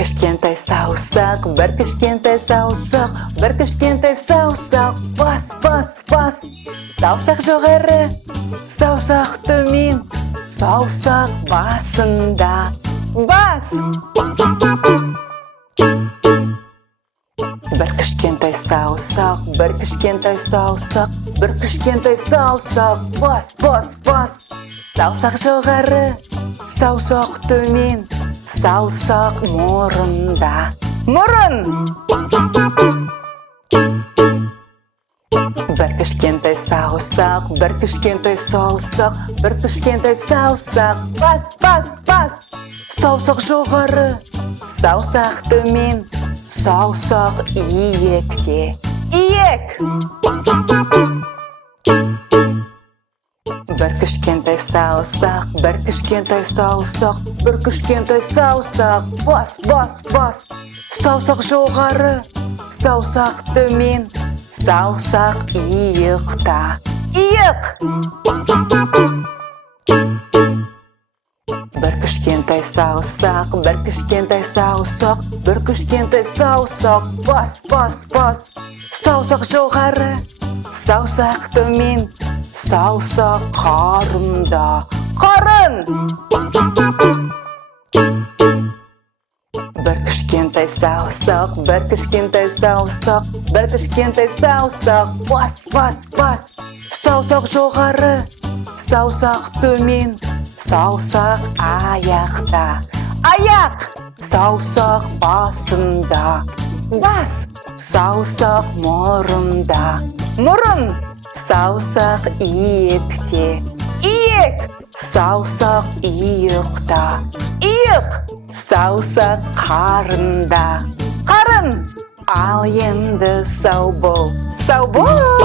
кішкентай саусақ, бір кішкентай саусақ, бір кішкентай саусақ, бас, бас, бас. Саусақ жоғары, саусақ төмен, саусақ басында. Бас! Бір кішкентай саусақ, бір кішкентай саусақ, бір кішкентай саусақ, бас, бас, бас. Саусақ жоғары, саусақ төмен, саусақ мұрында. Мұрын! Бір кішкентай саусақ, бір кішкентай саусақ, бір кішкентай саусақ, бас, бас, бас. Саусақ жоғары, саусақ төмен, саусақ иекте. Иек! Бір кішкентай саусақ, бір кішкентай саусақ, бір кішкентай саусақ, бас, бас, бас. Саусақ жоғары, саусақ төмен, саусақ иықта. Иық! Бір кішкентай саусақ, бір кішкентай саусақ, бір кішкентай саусақ, бас, бас, бас. Саусақ жоғары, саусақ төмен, саусақ қарында. Қарын! Бір кішкентай саусақ, бір кішкентай саусақ, бір кішкентай саусақ, бас, бас, бас. Саусақ жоғары, саусақ төмен, саусақ аяқта. Аяқ! Саусақ басында. Бас! Саусақ мұрында. Мұрын! Саусақ иекте. Иек! Саусақ иықта. Иық! Саусақ қарында. Қарын! Ал енді сау бол. Сау бол!